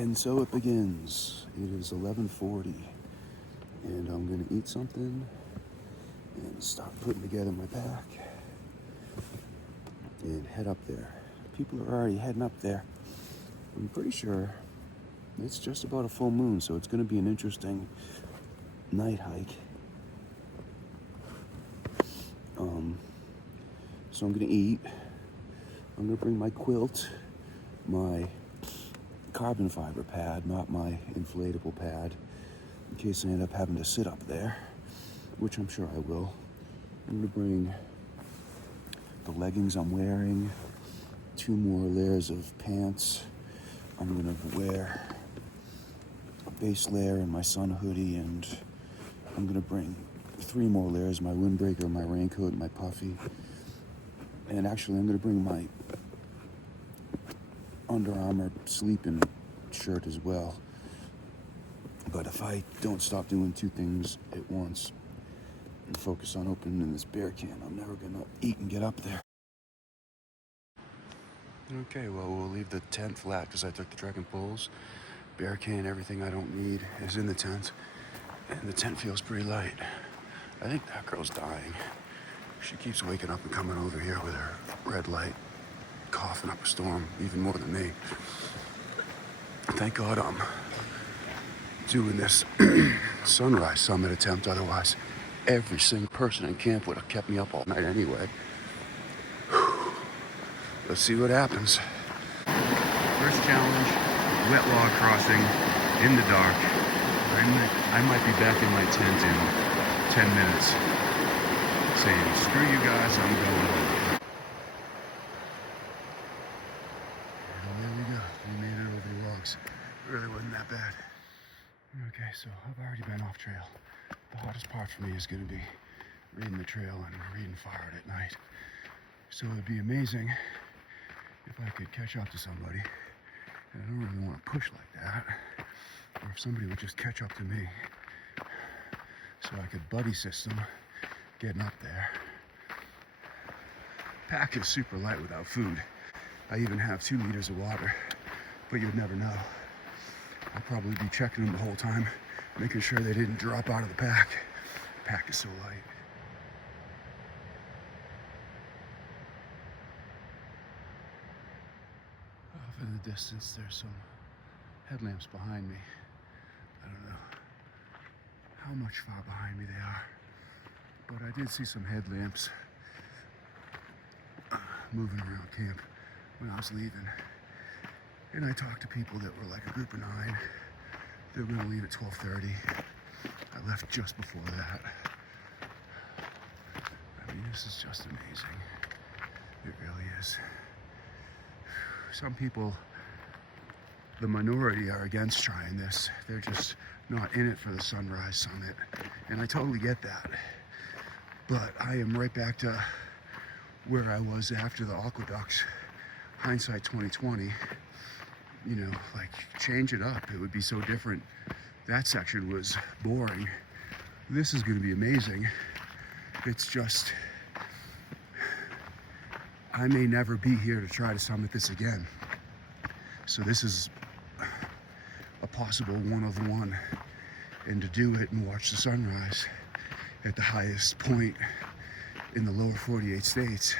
And so it begins. It is 11:40, and I'm gonna eat something and start putting together my pack and head up there. People are already heading up there. I'm pretty sure it's just about a full moon, so it's gonna be an interesting night hike. So I'm gonna eat. I'm gonna bring my quilt, my carbon fiber pad, not my inflatable pad, in case I end up having to sit up there, which I'm sure I will. I'm gonna bring the leggings I'm wearing, 2 more layers of pants. I'm gonna wear a base layer in my sun hoodie, and I'm gonna bring 3 more layers, my windbreaker, my raincoat, and my puffy. And actually, I'm gonna bring my Under Armour sleeping shirt as well. But if I don't stop doing 2 things at once and focus on opening this beer can, I'm never gonna eat and get up there. Okay, well, we'll leave the tent flat because I took the trekking poles. Bear can, everything I don't need is in the tent. And the tent feels pretty light. I think that girl's dying. She keeps waking up and coming over here with her red light, coughing up a storm, even more than me. Thank God I'm doing this sunrise summit attempt. Otherwise, every single person in camp would have kept me up all night anyway. Let's see what happens. First challenge, wet log crossing in the dark. I might be back in my tent in 10 minutes saying, screw you guys, I'm going home. And there we go. We made it over the logs. It really wasn't that bad. Okay, so I've already been off trail. The hardest part for me is going to be reading the trail and reading forward at night. So it would be amazing if I could catch up to somebody. And I don't really want to push like that. Or if somebody would just catch up to me so I could buddy system getting up there. Pack is super light without food. I even have 2 liters of water, but you'd never know. I'll probably be checking them the whole time, making sure they didn't drop out of the pack. Pack is so light. Off in the distance, there's some headlamps behind me. I don't know how much far behind me they are, but I did see some headlamps moving around camp when I was leaving. And I talked to people that were like a group of 9. They were gonna leave at 12:30. I left just before that. I mean, this is just amazing. It really is. Some people, the minority, are against trying this. They're just not in it for the sunrise summit. And I totally get that. But I am right back to where I was after the aqueducts. Hindsight 2020. You know, like, change it up. It would be so different. That section was boring. This is going to be amazing. It's just, I may never be here to try to summit this again. So this is a possible one of one. And to do it and watch the sunrise at the highest point in the lower 48 states,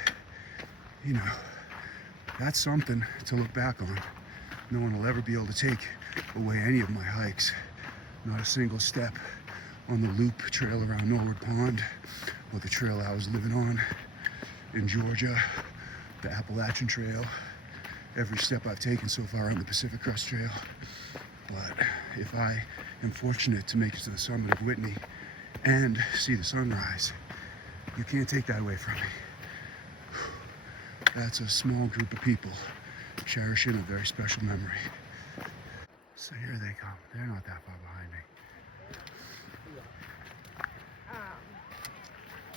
you know, that's something to look back on. No one will ever be able to take away any of my hikes. Not a single step on the loop trail around Norwood Pond, or the trail I was living on in Georgia, the Appalachian Trail. Every step I've taken so far on the Pacific Crest Trail. But if I am fortunate to make it to the summit of Whitney and see the sunrise, you can't take that away from me. That's a small group of people cherishing a very special memory. So here they come. They're not that far behind me.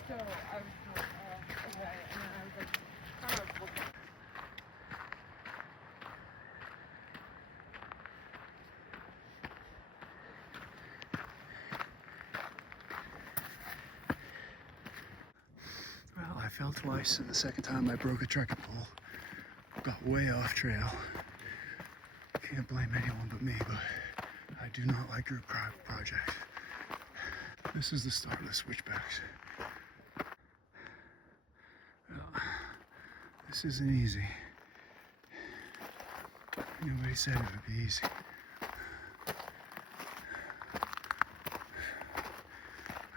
So I was like, okay, and then I was like, kind of looking. Well, I fell twice, and the second time I broke a trekking pole. Got way off trail. Can't blame anyone but me, but I do not like group projects. This is the start of the switchbacks. This isn't easy. Nobody said it would be easy.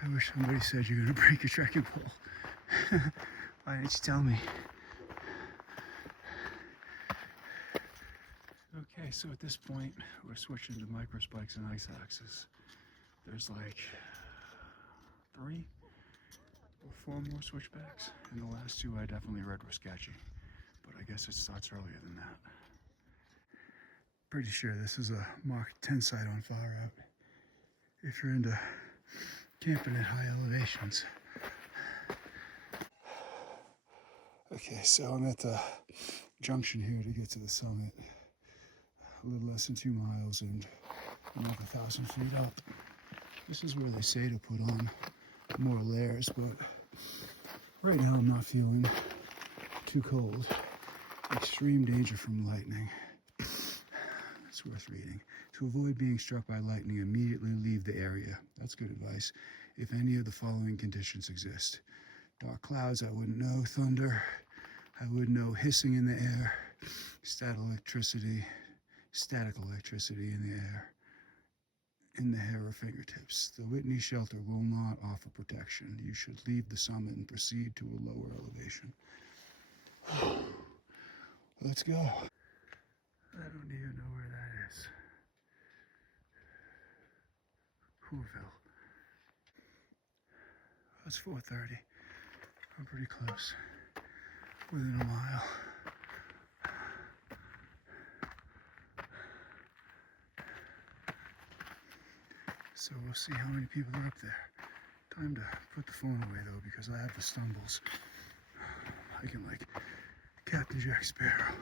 I wish somebody said you're gonna break your trekking pole. Why didn't you tell me? Okay, so at this point, we're switching to micro spikes and ice axes. There's like 3 or 4 more switchbacks, and the last 2 I definitely read were sketchy, but I guess it starts earlier than that. Pretty sure this is a Mach 10 site on Far Out. If you're into camping at high elevations. Okay, so I'm at the junction here to get to the summit. A little less than 2 miles and another 1,000 feet up. This is where they say to put on more layers, but right now I'm not feeling too cold. Extreme danger from lightning. It's worth reading. To avoid being struck by lightning, immediately leave the area. That's good advice. If any of the following conditions exist. Dark clouds, I wouldn't know. Thunder, I would know. Hissing in the air. Static electricity in the air. In the hair or fingertips. The Whitney shelter will not offer protection. You should leave the summit and proceed to a lower elevation. Let's go. I don't even know where that is. Whoville. It's 4:30. I'm pretty close. Within a mile. So we'll see how many people are up there. Time to put the phone away though, because I have the stumbles. I can like Captain Jack Sparrow.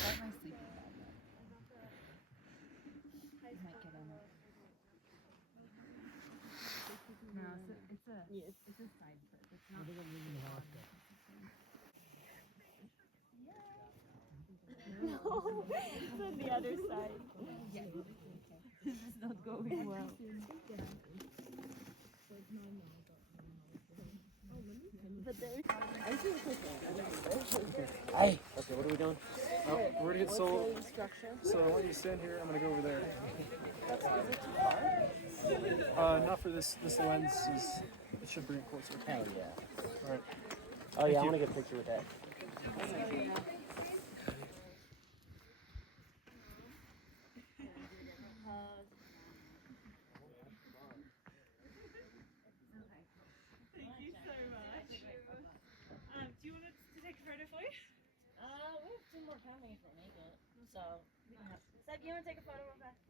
Got my sleeping bag yet. I might get in it. Yeah, it's a side trip. It's not. No, it's on the other side. This is not going well. But there. I think it's okay. Hey. Okay, what are we doing? Oh, we're gonna get sold. So I want you to stand here. I'm gonna go over there. Not for this. This lens is. It should bring it closer. Hell yeah. All right. Oh yeah, I you. want to get a picture with that. Thank you so much. Do you want us to take a photo for you? We have 2 more cameras for makeup, so Seb, you want to take a photo real fast?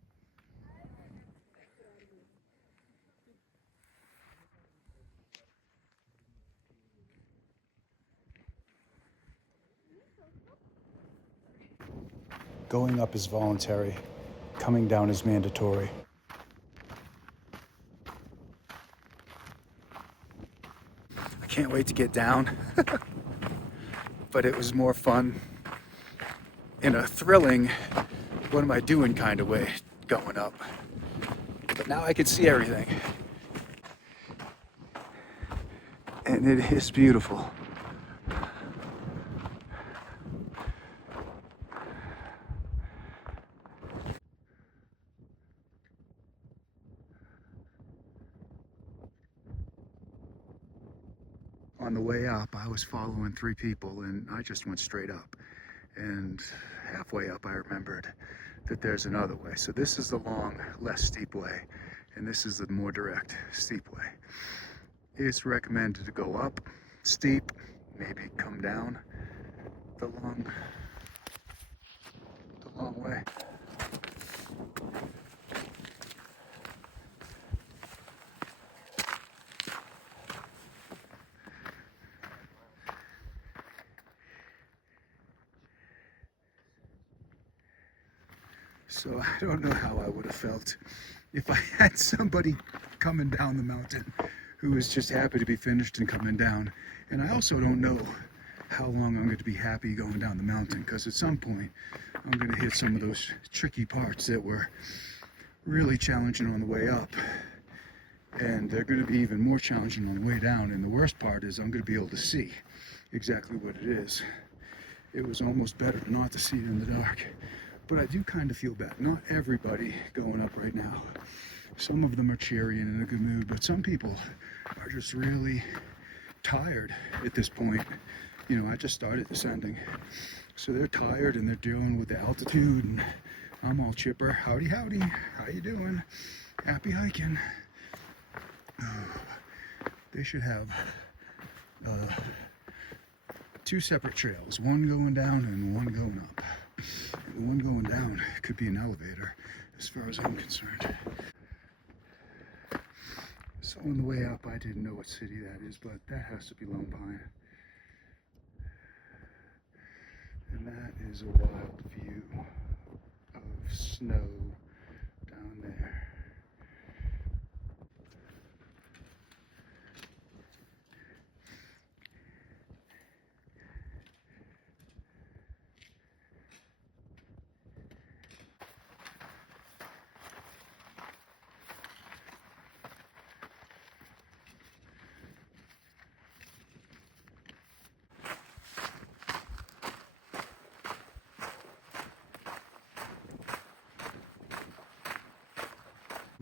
Going up is voluntary, coming down is mandatory. I can't wait to get down, but it was more fun in a thrilling, what am I doing kind of way going up. But now I can see everything. And it is beautiful. On the way up, I was following 3 people and I just went straight up. And halfway up, I remembered that there's another way. So this is the long, less steep way, and this is the more direct, steep way. It's recommended to go up steep, maybe come down the long way. So I don't know how I would have felt if I had somebody coming down the mountain who was just happy to be finished and coming down. And I also don't know how long I'm going to be happy going down the mountain, because at some point I'm going to hit some of those tricky parts that were really challenging on the way up. And they're going to be even more challenging on the way down. And the worst part is I'm going to be able to see exactly what it is. It was almost better not to see it in the dark. But I do kind of feel bad. Not everybody going up right now. Some of them are cheery and in a good mood, but some people are just really tired at this point. You know, I just started descending. So they're tired and they're dealing with the altitude, and I'm all chipper. Howdy, howdy. How you doing? Happy hiking. They should have 2 separate trails, one going down and one going up. And the one going down could be an elevator, as far as I'm concerned. So on the way up, I didn't know what city that is, but that has to be Lone Pine. And that is a wild view of snow down there.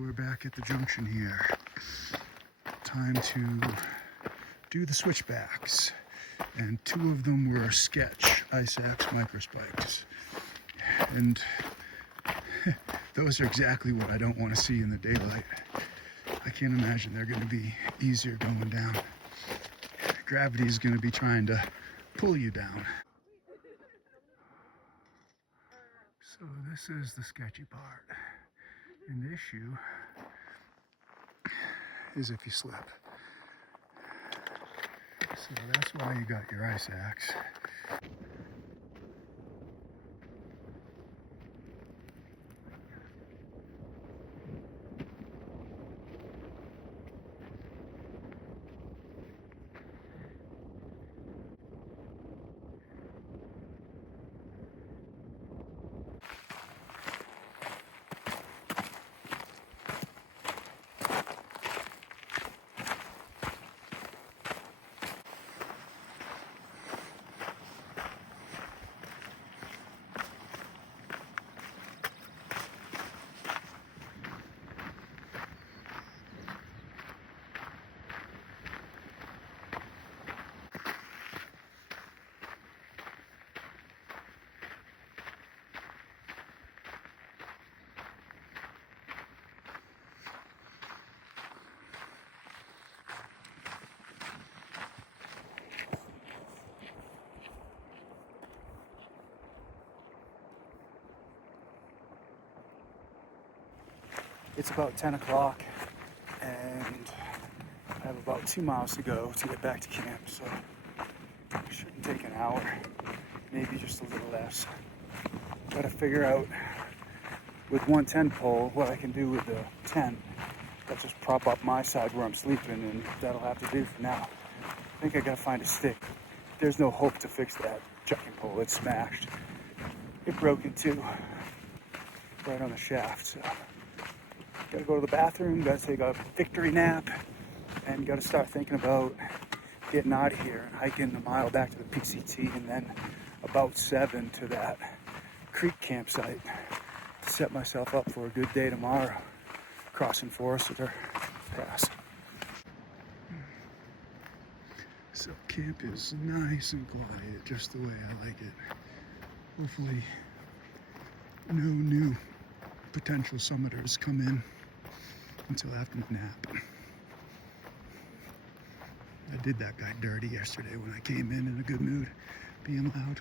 We're back at the junction here. Time to do the switchbacks. And 2 of them were sketch Ice Axe microspikes. And those are exactly what I don't want to see in the daylight. I can't imagine they're going to be easier going down. Gravity is going to be trying to pull you down. So this is the sketchy part. And the issue is if you slip. So that's why you got your Ice Axe. It's about 10 o'clock and I have about 2 miles to go to get back to camp, so it shouldn't take an hour, maybe just a little less. Gotta figure out with 110 pole what I can do with the tent. I'll just prop up my side where I'm sleeping, and that'll have to do for now. I think I gotta find a stick. There's no hope to fix that chucking pole. It's smashed. It broke in two right on the shaft, so gotta go to the bathroom, gotta take a victory nap, and gotta start thinking about getting out of here and hiking a mile back to the PCT and then about 7 to that creek campsite to set myself up for a good day tomorrow, crossing Forester Pass. So camp is nice and quiet, just the way I like it. Hopefully no new potential summiters come in until after my nap. I did that guy dirty yesterday when I came in a good mood, being loud.